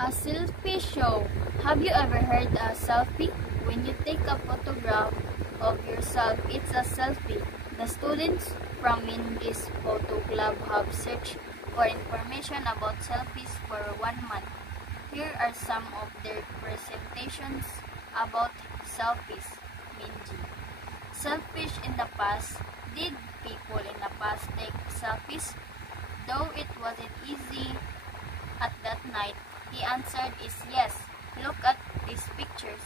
A selfie show. Have you ever heard a selfie? When you take a photograph of yourself, it's a selfie. The students from this photo club have searched for information about selfies for 1 month. Here are some of their presentations about selfies. Minji. Selfish in the past. Did people in the past take selfies? Though it wasn't easy at that night, the answer is yes. Look at these pictures.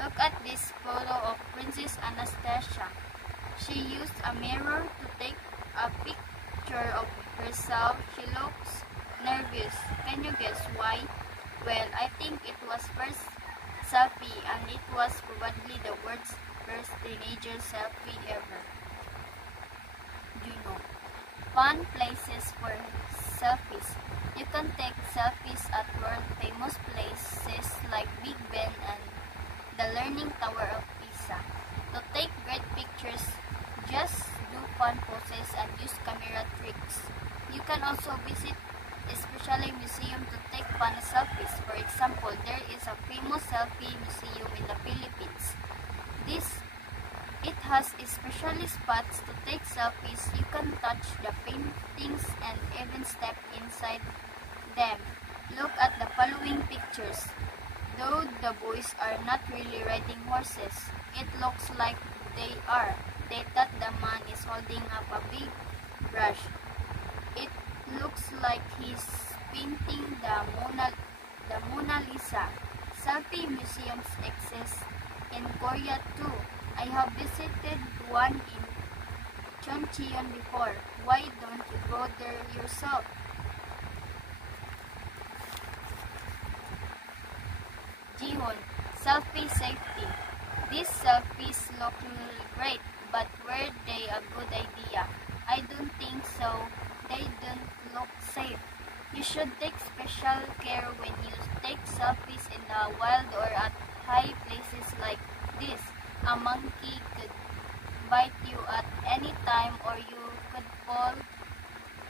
Look at this photo of Princess Anastasia. She used a mirror to take a picture of herself. She looks nervous. Can you guess why? Well, I think it was first selfie, and it was probably the world's first teenager selfie ever. Juno. Fun places for selfies. You can take selfies at world-famous places like Big Ben and the Leaning Tower of Pisa. To take great pictures, just do fun poses and use camera tricks. You can also visit especially museum to take fun selfies. For example, there is a famous selfie museum in the Philippines. It has especially spots to take selfies. You can touch the paintings and even step inside them. Look at the following pictures. Though the boys are not really riding horses, it looks like they are. They thought the man is holding up a big brush. It looks like he's painting the Mona Lisa. Selfie museums exist in Korea too. I have visited one in Choncheon before. Why don't you go there yourself? Jihon, selfie safety. These selfies look great, but were they a good idea? I don't think so. They don't look safe. You should take special care when you take selfies in the wild or at high places like this. A monkey could bite you at any time or you could fall.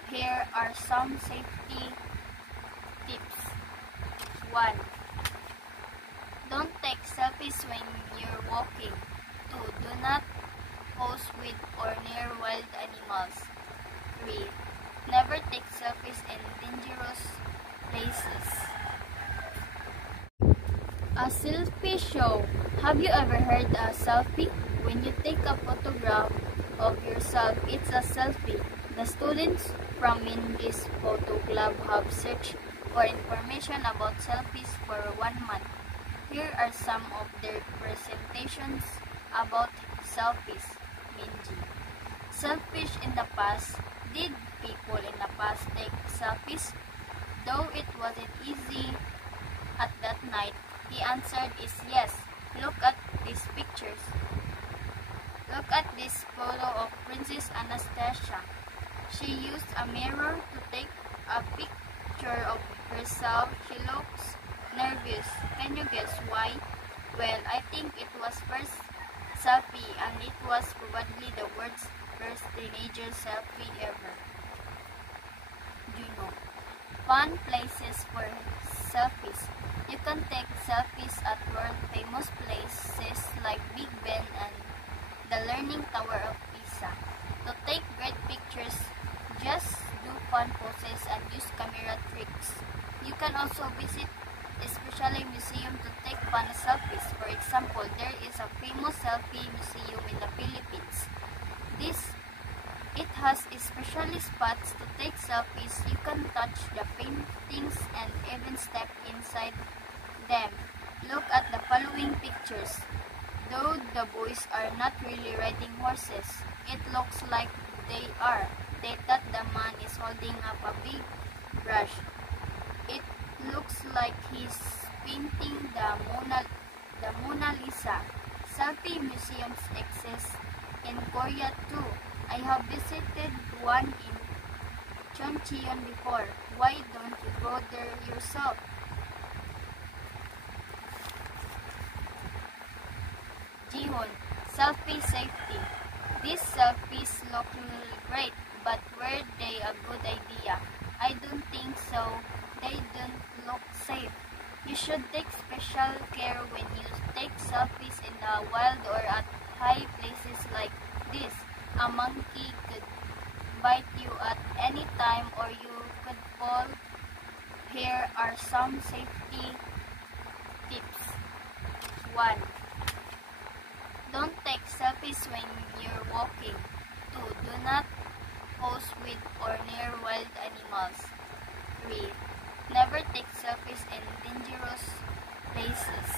Here are some safety tips. 1. Don't take selfies when you're walking. 2. Do not pose with or near wild animals. 3. Never take selfies in dangerous places. A selfie show. Have you ever heard a selfie? When you take a photograph of yourself, it's a selfie. The students from this photo club have searched for information about selfies for 1 month. Here are some of their presentations about selfies. Minji. Selfish in the past. Did people in the past take selfies? Though it wasn't easy at that night, the answer is yes. Look at these pictures. Look at this photo of Princess Anastasia. She used a mirror to take a picture of herself. She looks nervous. Can you guess why? Well, I think it was first selfie, and it was probably the world's first teenager selfie ever. Juno. Fun places for selfies. You can take selfies at world-famous places like Big Ben and the Leaning Tower of Pisa. To take great pictures, just do fun poses and use camera tricks. You can also visit especially museum to take fun selfies. For example, there is a famous selfie museum in the Philippines. It has especially spots to take selfies. You can touch the paintings and even step inside them. Look at the following pictures. Though the boys are not really riding horses, it looks like they are. They thought the man is holding up a big brush. It looks like he's painting the Mona Lisa. Selfie museums exist in Korea too. I have visited one in Choncheon before. Why don't you go there yourself? Jihon, selfie safety. These selfies look great, but were they a good idea? I don't think so. They don't look safe. You should take special care when you take selfies in the wild or at high places like this. A monkey could bite you at any time or you could fall. Here are some safety tips. 1. Don't take selfies when you're walking. 2. Do not pose with or near wild animals. 3. Never take selfies in dangerous places.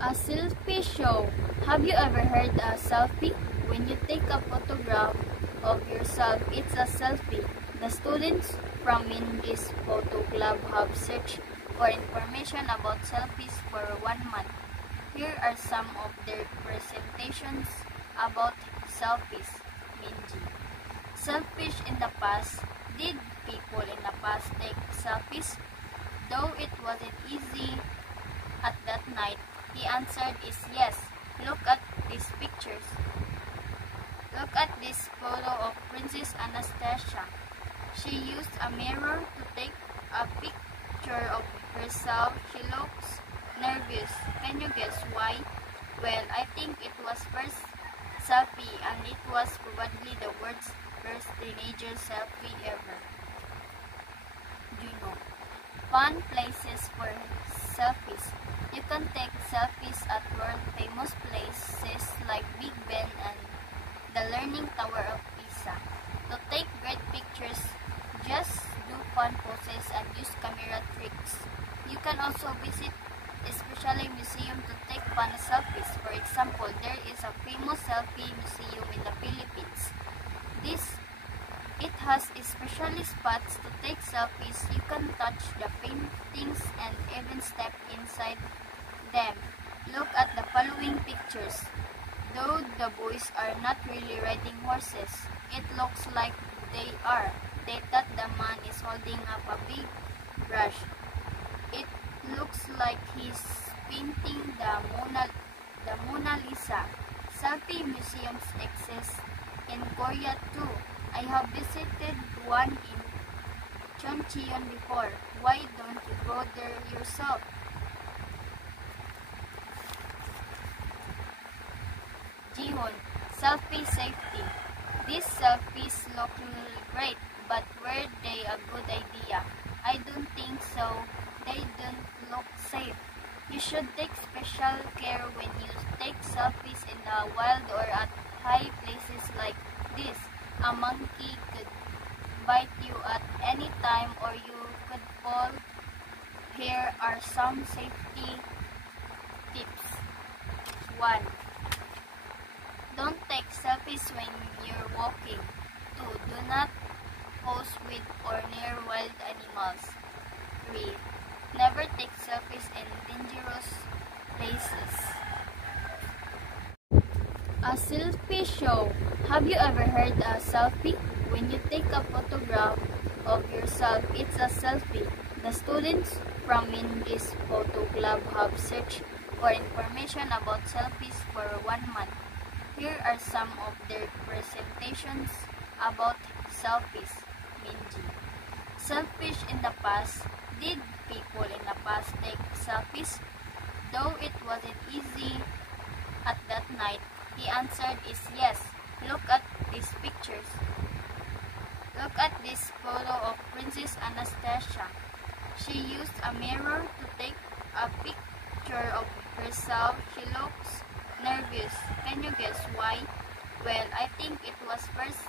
A selfie show. Have you ever heard a selfie? When you take a photograph of yourself, it's a selfie. The students from Mindy's Photo Club have searched for information about selfies for 1 month. Here are some of their presentations about selfies. Mindy. Selfish in the past. Did people in the past take selfies? Though it wasn't easy at that night, the answer is yes. Look at these pictures. Look at this photo of Princess Anastasia. She used a mirror to take a picture of herself. She looks nervous. Can you guess why? Well, I think it was first selfie and it was probably the world's first teenager selfie ever. Juno. Fun places for selfies. You can take selfies at world famous places like Big Ben and the Leaning Tower of Pisa. To take great pictures, just do fun poses and use camera tricks. You can also visit especially museum to take fun selfies. For example, there is a famous selfie museum in the Philippines. It has especially spots to take selfies. You can touch the paintings and even step inside them. Look at the following pictures. Though the boys are not really riding horses, it looks like they are. They thought the man is holding up a big brush. It looks like he's painting the Mona Lisa. Selfie museums exist in Korea too. I have visited one in Choncheon before. Why don't you go there yourself? Jihon, selfie safety. These selfies look great, but were they a good idea? I don't think so. They don't look safe. You should take special care when you take selfies in the wild or at high places like this. A monkey could bite you at any time or you could fall. Here are some safety tips. 1. Don't take selfies when you're walking. 2. Do not pose with or near wild animals. 3. Never take selfies in dangerous places. A selfie show. Have you ever heard a selfie? When you take a photograph of yourself, it's a selfie. The students from Mindy's Photo Club have searched for information about selfies for 1 month. Here are some of their presentations about selfies. Mindy. Selfish in the past. Did people in the past take selfies? Though it wasn't easy at that night, the answer is yes. Look at these pictures. Look at this photo of Princess Anastasia. She used a mirror to take a picture of herself. She looks nervous. Can you guess why? Well, I think it was first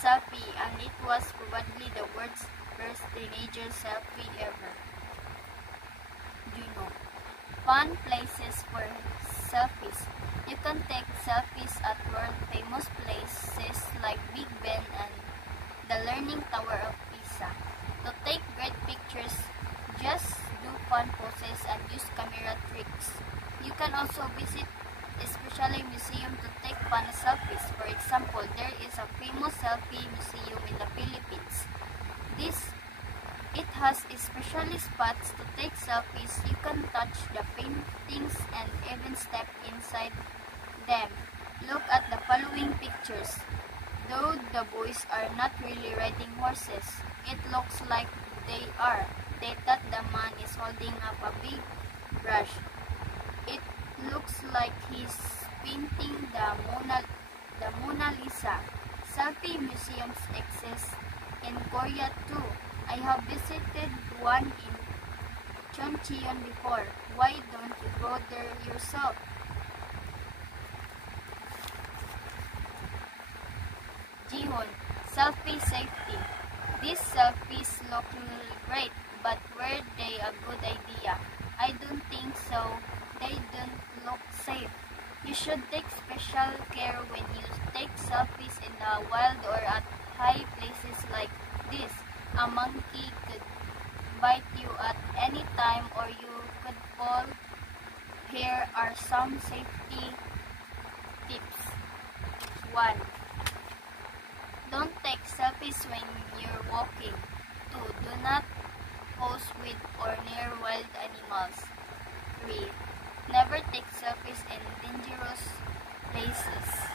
selfie and it was probably the world's first teenager selfie ever. Juno. Fun places for selfies. You can take selfies at world famous places like Big Ben and the Leaning Tower of Pisa. To take great pictures, just do fun poses and use camera tricks. You can also visit especially museum to take fun selfies. For example, there is a famous selfie museum in the Philippines. It has especially spots to take selfies. You can touch the paintings and even step inside them. Look at the following pictures. Though the boys are not really riding horses, it looks like they are. They thought the man is holding up a big brush. It looks like he's painting the Mona Lisa. Selfie museums exist in Korea too. I have visited one in Choncheon before. Why don't you go there yourself? Jihun, selfie safety. These selfies look great, but were they a good idea? I don't think so. They don't look safe. You should take special care when you take selfies in the wild or at high places like this. A monkey could bite you at any time or you could fall. Here are some safety tips. 1. Don't take selfies when you're walking. 2. Do not pose with or near wild animals. 3. Never take selfies in dangerous places.